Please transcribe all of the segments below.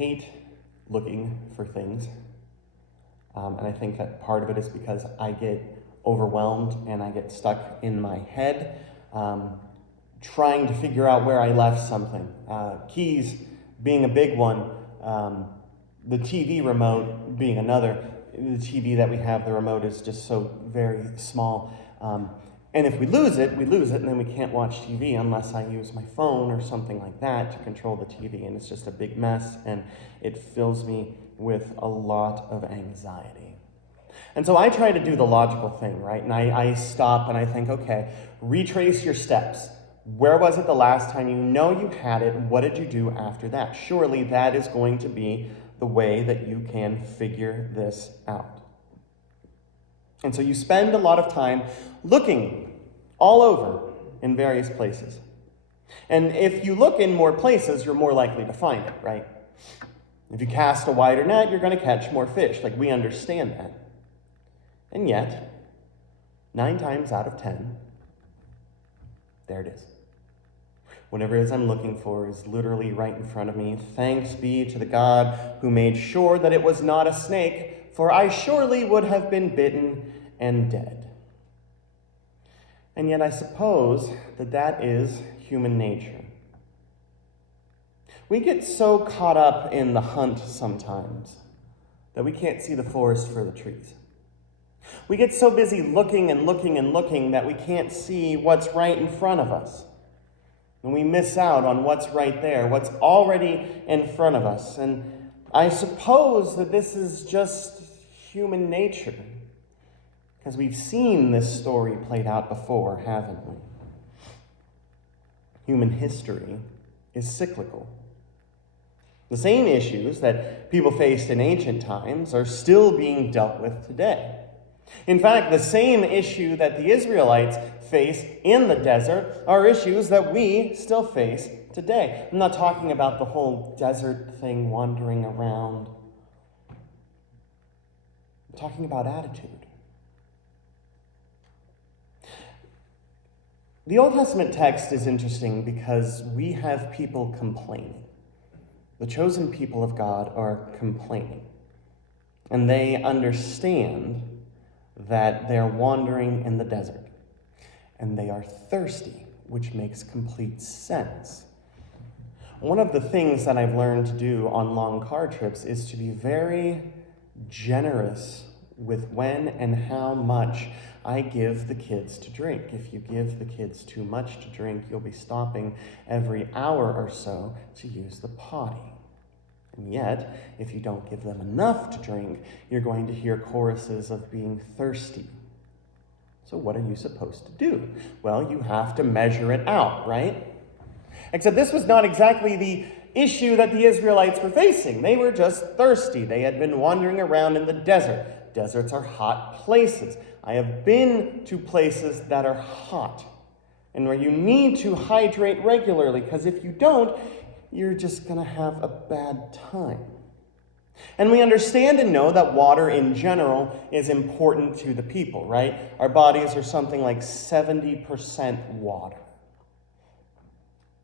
hate looking for things. And I think that part of it is because I get overwhelmed and I get stuck in my head trying to figure out where I left something. Keys being a big one, the TV remote being another. The TV that we have, the remote is just so very small. And if we lose it, and then we can't watch TV unless I use my phone or something like that to control the TV. And it's just a big mess, and it fills me with a lot of anxiety. And so I try to do the logical thing, right? And I stop and I think, okay, retrace your steps. Where was it the last time you know you had it? What did you do after that? Surely that is going to be the way that you can figure this out. And so you spend a lot of time looking all over in various places. And if you look in more places, you're more likely to find it, right? If you cast a wider net, you're going to catch more fish. Like, we understand that. And yet, 9 times out of 10, there it is. Whatever it is I'm looking for is literally right in front of me. Thanks be to the God who made sure that it was not a snake, for I surely would have been bitten and dead. And yet I suppose that is human nature. We get so caught up in the hunt sometimes that we can't see the forest for the trees. We get so busy looking and looking and looking that we can't see what's right in front of us. And we miss out on what's right there, what's already in front of us. And I suppose that this is just human nature, because we've seen this story played out before, haven't we? Human history is cyclical. The same issues that people faced in ancient times are still being dealt with today. In fact, the same issue that the Israelites face in the desert are issues that we still face today. I'm not talking about the whole desert thing, wandering around. I'm talking about attitude. The Old Testament text is interesting because we have people complaining. The chosen people of God are complaining. And they understand that they're wandering in the desert. And they are thirsty, which makes complete sense. One of the things that I've learned to do on long car trips is to be very generous with when and how much I give the kids to drink. If you give the kids too much to drink, you'll be stopping every hour or so to use the potty. And yet, if you don't give them enough to drink, you're going to hear choruses of being thirsty. So what are you supposed to do? Well, you have to measure it out, right? Except this was not exactly the issue that the Israelites were facing. They were just thirsty. They had been wandering around in the desert. Deserts are hot places. I have been to places that are hot and where you need to hydrate regularly, because if you don't, you're just going to have a bad time. And we understand and know that water in general is important to the people, right? Our bodies are something like 70% water.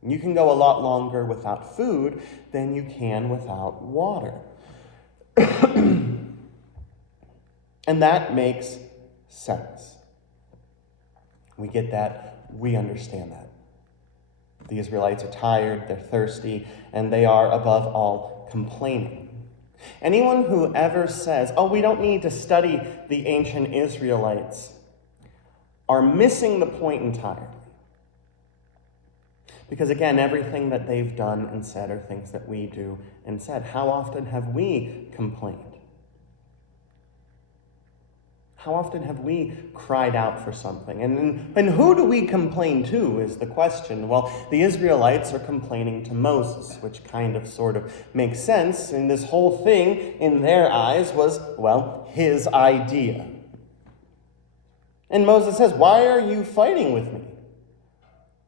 You can go a lot longer without food than you can without water. And that makes sense. We get that. We understand that. The Israelites are tired, they're thirsty, and they are, above all, complaining. Anyone who ever says, oh, we don't need to study the ancient Israelites, are missing the point entirely. Because again, everything that they've done and said are things that we do and said. How often have we complained? How often have we cried out for something? And who do we complain to is the question. Well, the Israelites are complaining to Moses, which kind of sort of makes sense. And this whole thing, in their eyes, was, well, his idea. And Moses says, why are you fighting with me?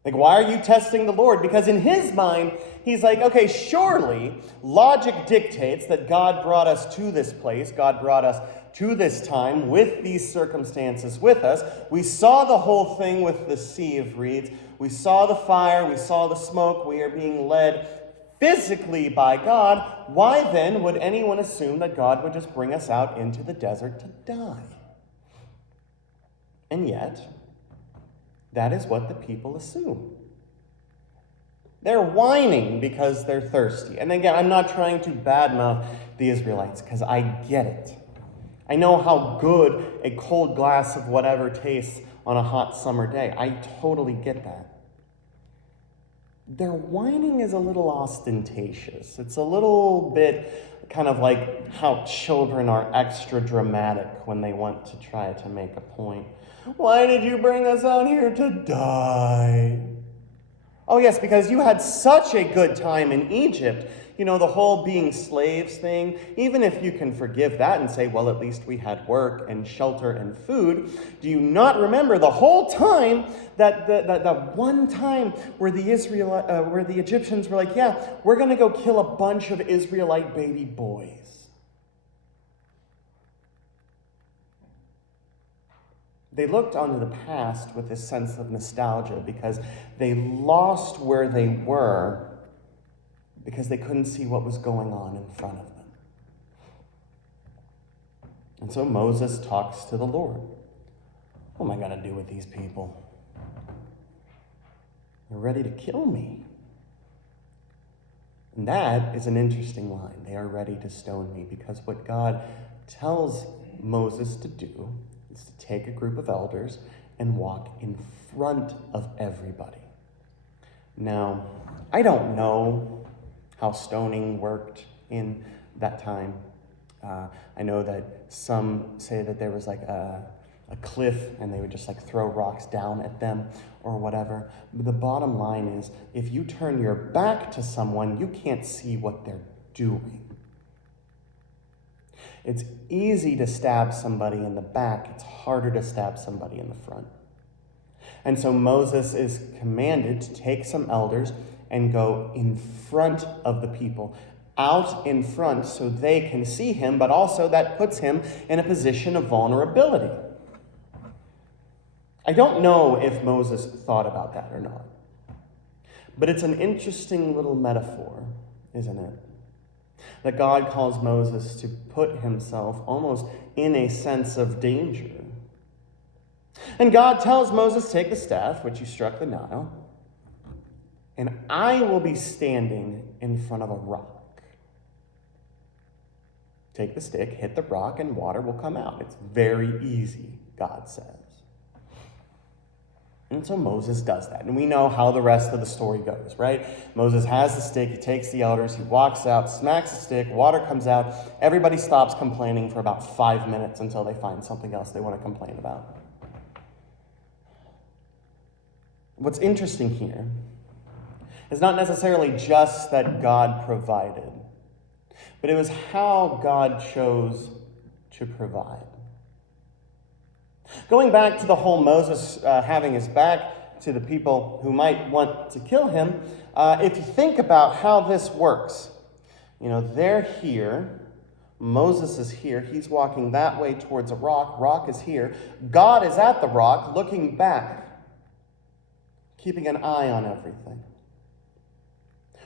Like, why are you testing the Lord? Because in his mind, he's like, okay, surely logic dictates that God brought us to this place. God brought us to this time with these circumstances with us. We saw the whole thing with the Sea of Reeds. We saw the fire. We saw the smoke. We are being led physically by God, why then would anyone assume that God would just bring us out into the desert to die? And yet, that is what the people assume. They're whining because they're thirsty. And again, I'm not trying to badmouth the Israelites, because I get it. I know how good a cold glass of whatever tastes on a hot summer day. I totally get that. Their whining is a little ostentatious. It's a little bit kind of like how children are extra dramatic when they want to try to make a point. Why did you bring us out here to die? Oh yes, because you had such a good time in Egypt. You know, the whole being slaves thing, even if you can forgive that and say, well, at least we had work and shelter and food, do you not remember the whole time that one time where the Egyptians were like, yeah, we're going to go kill a bunch of Israelite baby boys? They looked onto the past with this sense of nostalgia because they lost where they were because they couldn't see what was going on in front of them. And so Moses talks to the Lord. What am I going to do with these people? They're ready to kill me. And that is an interesting line. They are ready to stone me, because what God tells Moses to do is to take a group of elders and walk in front of everybody. Now, I don't know how stoning worked in that time. I know that some say that there was like a cliff and they would just like throw rocks down at them or whatever. But the bottom line is, if you turn your back to someone, you can't see what they're doing. It's easy to stab somebody in the back. It's harder to stab somebody in the front. And so Moses is commanded to take some elders and go in front of the people, out in front so they can see him, but also that puts him in a position of vulnerability. I don't know if Moses thought about that or not, but it's an interesting little metaphor, isn't it? That God calls Moses to put himself almost in a sense of danger. And God tells Moses, take the staff, which you struck the Nile, and I will be standing in front of a rock. Take the stick, hit the rock, and water will come out. It's very easy, God says. And so Moses does that. And we know how the rest of the story goes, right? Moses has the stick, he takes the elders, he walks out, smacks the stick, water comes out. Everybody stops complaining for about 5 minutes until they find something else they want to complain about. What's interesting here is not necessarily just that God provided, but it was how God chose to provide. Going back to the whole Moses having his back to the people who might want to kill him, if you think about how this works, you know, they're here, Moses is here, he's walking that way towards a rock, rock is here, God is at the rock looking back, keeping an eye on everything.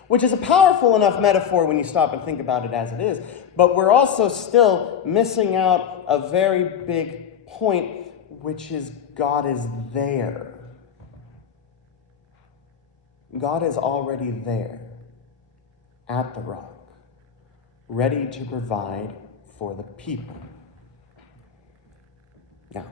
Which is a powerful enough metaphor when you stop and think about it as it is, but we're also still missing out a very big point, which is God is there. God is already there at the rock, ready to provide for the people. Now,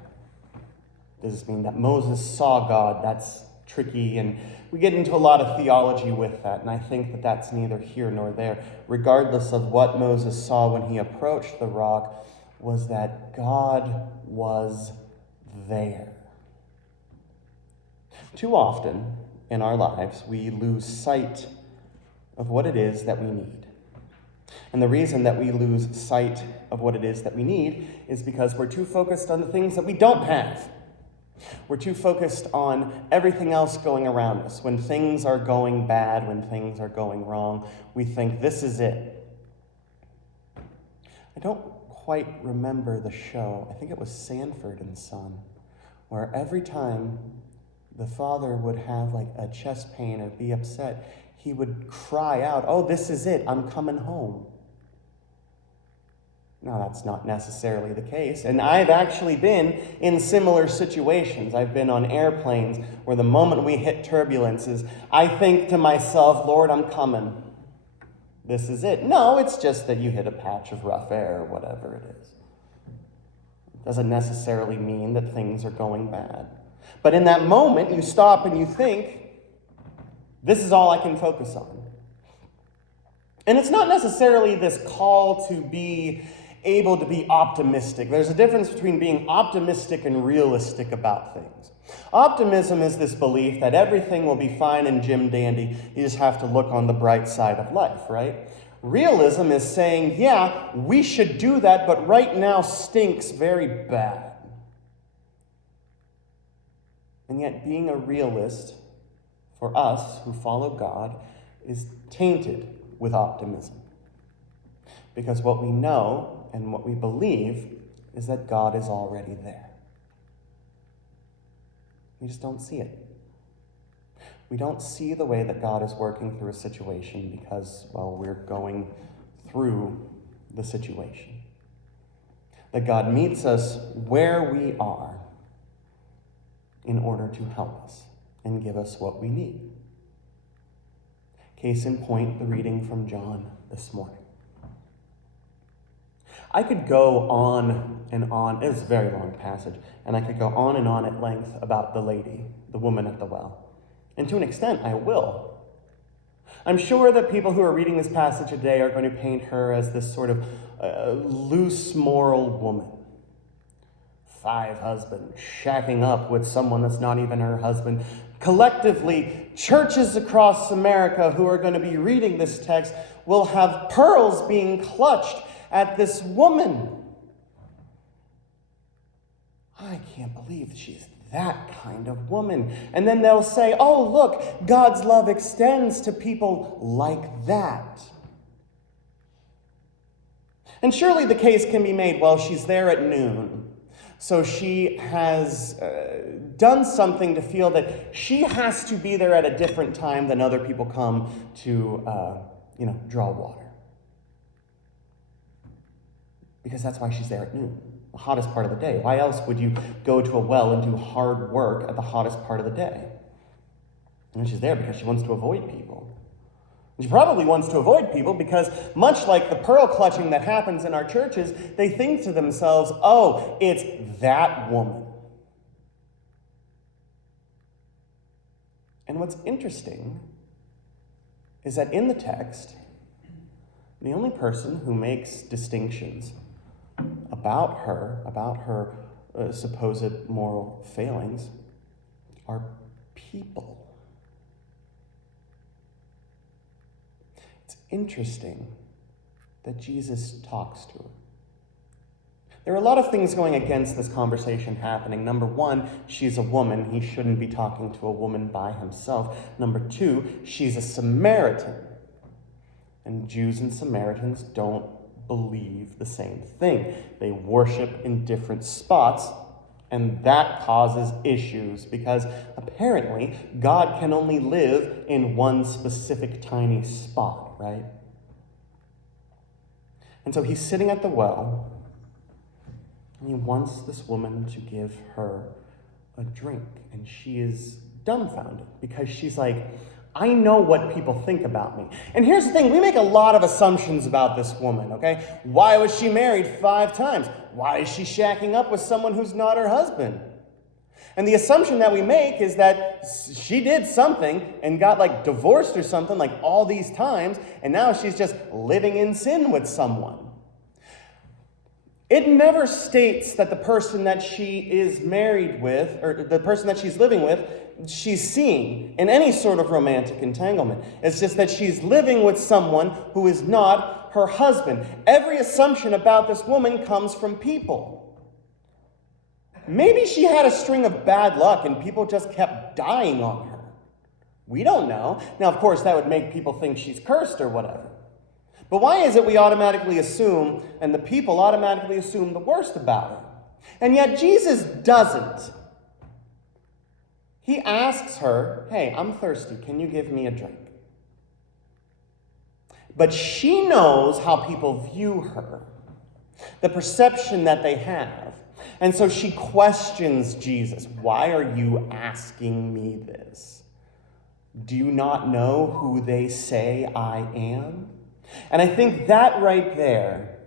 does this mean that Moses saw God? That's tricky, and we get into a lot of theology with that, and I think that that's neither here nor there. Regardless of what Moses saw when he approached the rock, was that God was there. Too often in our lives, we lose sight of what it is that we need. And the reason that we lose sight of what it is that we need is because we're too focused on the things that we don't have. We're too focused on everything else going around us. When things are going bad, when things are going wrong, we think this is it. I don't quite remember the show. I think it was Sanford and Son, where every time the father would have like a chest pain or be upset, he would cry out, "Oh, this is it, I'm coming home." No, that's not necessarily the case. And I've actually been in similar situations. I've been on airplanes where the moment we hit turbulences, I think to myself, "Lord, I'm coming. This is it." No, it's just that you hit a patch of rough air or whatever it is. It doesn't necessarily mean that things are going bad. But in that moment, you stop and you think, this is all I can focus on. And it's not necessarily this call to be able to be optimistic. There's a difference between being optimistic and realistic about things. Optimism is this belief that everything will be fine and Jim dandy. You just have to look on the bright side of life, right? Realism is saying, yeah, we should do that, but right now stinks very bad. And yet being a realist for us who follow God is tainted with optimism. Because what we know and what we believe is that God is already there. We just don't see it. We don't see the way that God is working through a situation because, well, we're going through the situation. That God meets us where we are in order to help us and give us what we need. Case in point, the reading from John this morning. I could go on and on. It's a very long passage, and I could go on and on at length about the lady, the woman at the well. And to an extent, I will. I'm sure that people who are reading this passage today are going to paint her as this sort of loose moral woman. 5 husbands, shacking up with someone that's not even her husband. Collectively, churches across America who are going to be reading this text will have pearls being clutched at this woman. I can't believe she's that kind of woman. And then they'll say, oh, look, God's love extends to people like that. And surely the case can be made, well, she's there at noon. So she has done something to feel that she has to be there at a different time than other people come to, draw water. Because that's why she's there at noon, the hottest part of the day. Why else would you go to a well and do hard work at the hottest part of the day? And she's there because she wants to avoid people. And she probably wants to avoid people because, much like the pearl clutching that happens in our churches, they think to themselves, oh, it's that woman. And what's interesting is that in the text, the only person who makes distinctions about her supposed moral failings are people. It's interesting that Jesus talks to her. There are a lot of things going against this conversation happening. Number one, she's a woman. He shouldn't be talking to a woman by himself. Number two, she's a Samaritan. And Jews and Samaritans don't believe the same thing. They worship in different spots, and that causes issues because apparently God can only live in one specific tiny spot, right? And so he's sitting at the well, and he wants this woman to give her a drink, and she is dumbfounded because she's like, I know what people think about me. And here's the thing, we make a lot of assumptions about this woman, okay? Why was she married 5 times? Why is she shacking up with someone who's not her husband? And the assumption that we make is that she did something and got divorced or something all these times, and now she's just living in sin with someone. It never states that the person that she is married with, or the person that she's living with, she's seeing in any sort of romantic entanglement. It's just that she's living with someone who is not her husband. Every assumption about this woman comes from people. Maybe she had a string of bad luck and people just kept dying on her. We don't know. Now, of course, that would make people think she's cursed or whatever. But why is it we automatically assume, and the people automatically assume the worst about her? And yet Jesus doesn't. He asks her, hey, I'm thirsty. Can you give me a drink? But she knows how people view her, the perception that they have. And so she questions Jesus. Why are you asking me this? Do you not know who they say I am? And I think that right there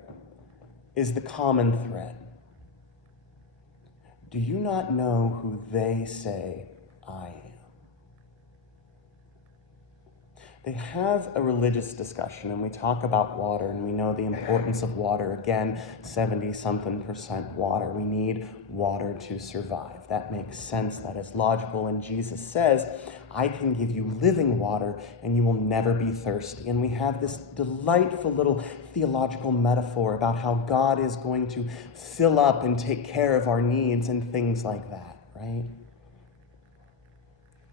is the common thread. Do you not know who they say I am? They have a religious discussion, and we talk about water, and we know the importance of water. Again, 70-something% water. We need water to survive. That makes sense. That is logical. And Jesus says, I can give you living water, and you will never be thirsty. And we have this delightful little theological metaphor about how God is going to fill up and take care of our needs and things like that, right?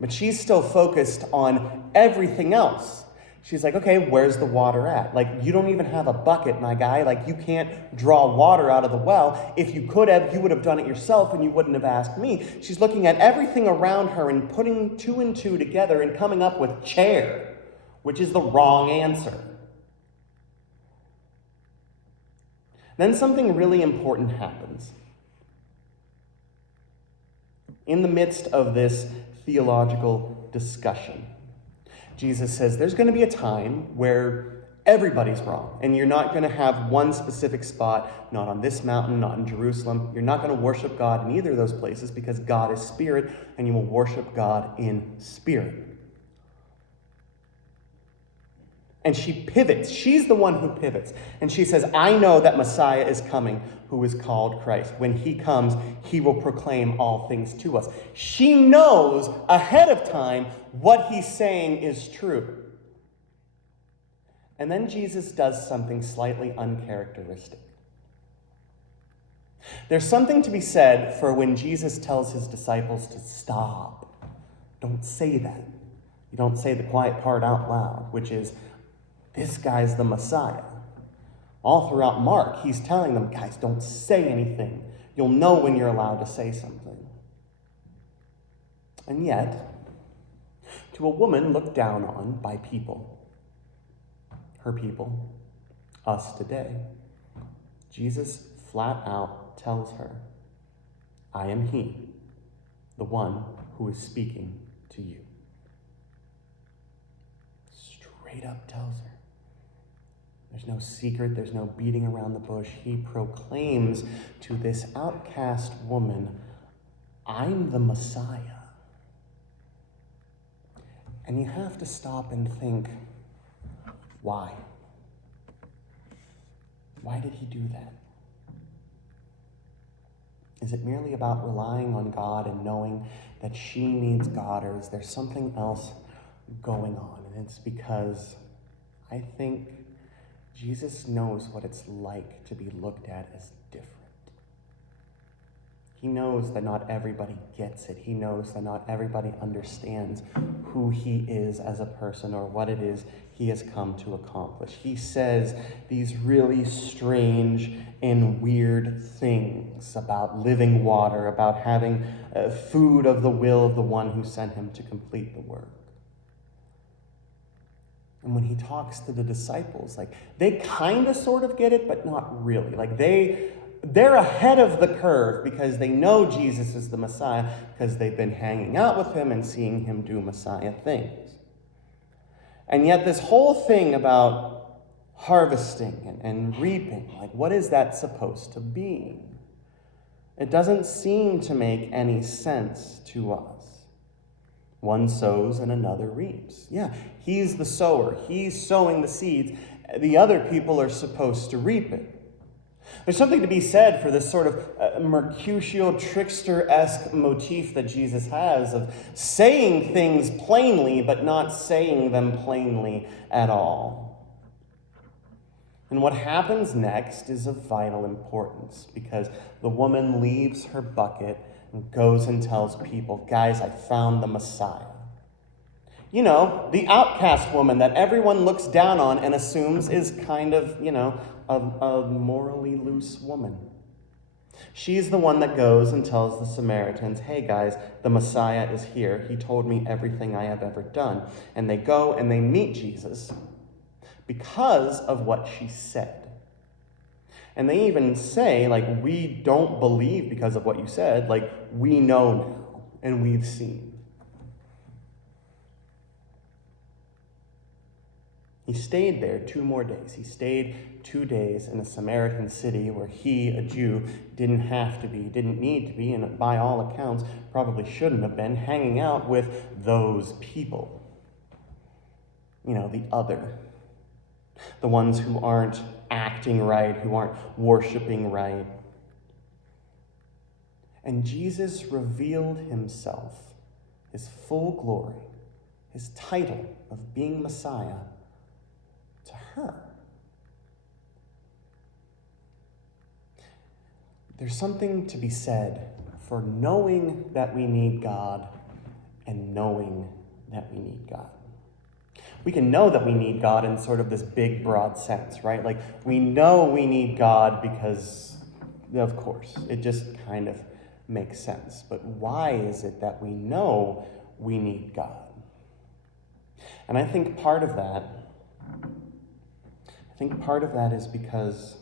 But she's still focused on everything else. She's like, okay, where's the water at? Like, you don't even have a bucket, my guy. Like, you can't draw water out of the well. If you could have, you would have done it yourself and you wouldn't have asked me. She's looking at everything around her and putting two and two together and coming up with chair, which is the wrong answer. Then something really important happens. In the midst of this theological discussion, Jesus says there's going to be a time where everybody's wrong, and you're not going to have one specific spot, not on this mountain, not in Jerusalem. You're not going to worship God in either of those places because God is spirit, and you will worship God in spirit. And she pivots. She's the one who pivots. And she says, I know that Messiah is coming, who is called Christ. When he comes, he will proclaim all things to us. She knows ahead of time what he's saying is true. And then Jesus does something slightly uncharacteristic. There's something to be said for when Jesus tells his disciples to stop. Don't say that. You don't say the quiet part out loud, which is, this guy's the Messiah. All throughout Mark, he's telling them, guys, don't say anything. You'll know when you're allowed to say something. And yet, to a woman looked down on by people, her people, us today, Jesus flat out tells her, I am he, the one who is speaking to you. Straight up tells her. There's no secret, there's no beating around the bush. He proclaims to this outcast woman, I'm the Messiah. And you have to stop and think, why? Why did he do that? Is it merely about relying on God and knowing that she needs God, or is there something else going on? And it's because I think Jesus knows what it's like to be looked at as different. He knows that not everybody gets it. He knows that not everybody understands who he is as a person or what it is he has come to accomplish. He says these really strange and weird things about living water, about having food of the will of the one who sent him to complete the work. And when he talks to the disciples, like, they kind of sort of get it, but not really. Like, they're ahead of the curve because they know Jesus is the Messiah because they've been hanging out with him and seeing him do Messiah things. And yet this whole thing about harvesting and reaping, like, what is that supposed to be? It doesn't seem to make any sense to us. One sows and another reaps. Yeah, he's the sower. He's sowing the seeds. The other people are supposed to reap it. There's something to be said for this sort of Mercutio trickster-esque motif that Jesus has of saying things plainly, but not saying them plainly at all. And what happens next is of vital importance, because the woman leaves her bucket and goes and tells people, guys, I found the Messiah. You know, the outcast woman that everyone looks down on and assumes is kind of, a morally loose woman. She's the one that goes and tells the Samaritans, hey guys, the Messiah is here. He told me everything I have ever done. And they go and they meet Jesus because of what she said. And they even say, like, we don't believe because of what you said. Like, we know now and we've seen. He stayed there 2 more days. He stayed 2 days in a Samaritan city where he, a Jew, didn't have to be, didn't need to be, and by all accounts, probably shouldn't have been, hanging out with those people. You know, the other. The ones who aren't acting right, who aren't worshiping right. And Jesus revealed himself, his full glory, his title of being Messiah, to her. There's something to be said for knowing that we need God and knowing that we need God. We can know that we need God in sort of this big, broad sense, right? Like, we know we need God because, of course, it just kind of makes sense. But why is it that we know we need God? And I think part of that is because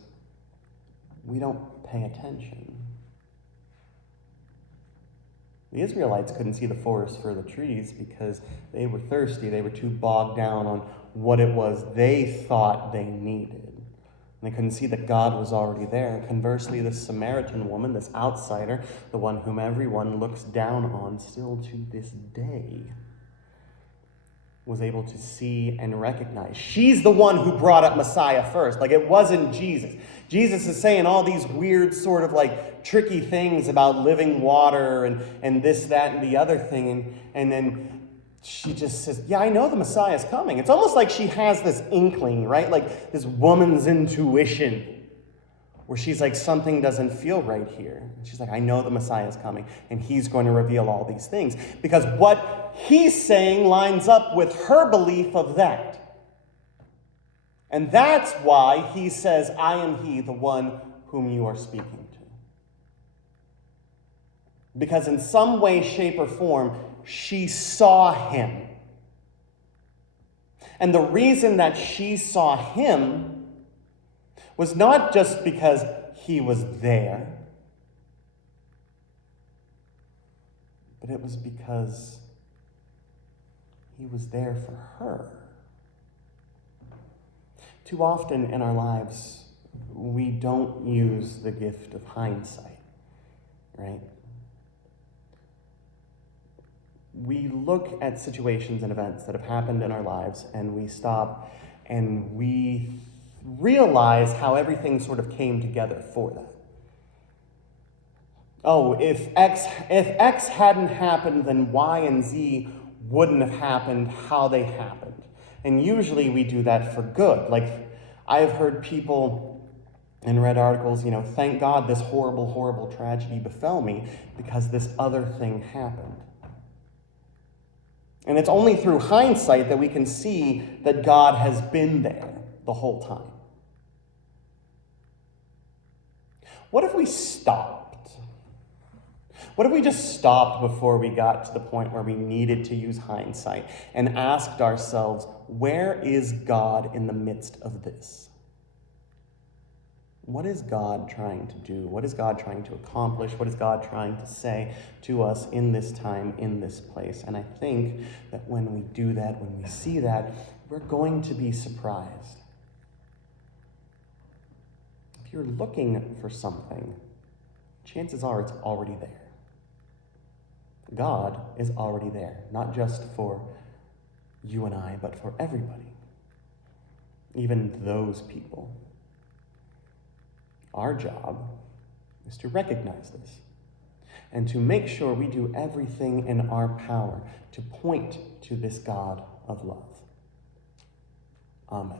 we don't pay attention. The Israelites couldn't see the forest for the trees because they were thirsty. They were too bogged down on what it was they thought they needed. And they couldn't see that God was already there. Conversely, this Samaritan woman, this outsider, the one whom everyone looks down on still to this day, was able to see and recognize. She's the one who brought up Messiah first. Like, it wasn't Jesus. Jesus is saying all these weird sort of like tricky things about living water and this, that, and the other thing. And then she just says, yeah, I know the Messiah is coming. It's almost like she has this inkling, right? Like this woman's intuition where she's like, something doesn't feel right here. And she's like, I know the Messiah is coming and he's going to reveal all these things. Because what he's saying lines up with her belief of that. And that's why he says, I am he, the one whom you are speaking to. Because in some way, shape, or form, she saw him. And the reason that she saw him was not just because he was there, but it was because he was there for her. Too often in our lives, we don't use the gift of hindsight, right? We look at situations and events that have happened in our lives, and we stop and we realize how everything sort of came together for that. Oh, if X hadn't happened, then Y and Z wouldn't have happened how they happened. And usually we do that for good. Like, I've heard people and read articles, thank God this horrible, horrible tragedy befell me because this other thing happened. And it's only through hindsight that we can see that God has been there the whole time. What if we stopped? What if we just stopped before we got to the point where we needed to use hindsight and asked ourselves, where is God in the midst of this? What is God trying to do? What is God trying to accomplish? What is God trying to say to us in this time, in this place? And I think that when we do that, when we see that, we're going to be surprised. If you're looking for something, chances are it's already there. God is already there, not just for you and I, but for everybody, even those people. Our job is to recognize this and to make sure we do everything in our power to point to this God of love. Amen.